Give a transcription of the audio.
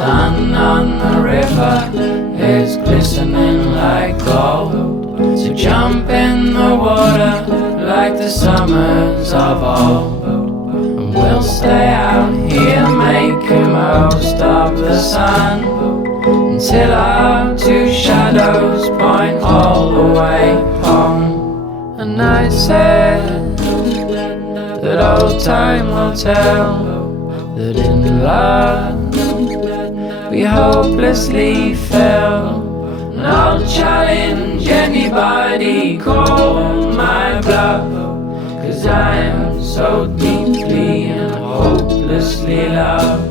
sun on the river is glistening like gold. So jump in the water like the summers of old, and we'll stay out here making most of the sun until our two shadows point all the way home. And I said that old time will tell that in love we hopelessly fell. And I'll challenge anybody, call my bluff, 'cause I'm so deeply and hopelessly loved.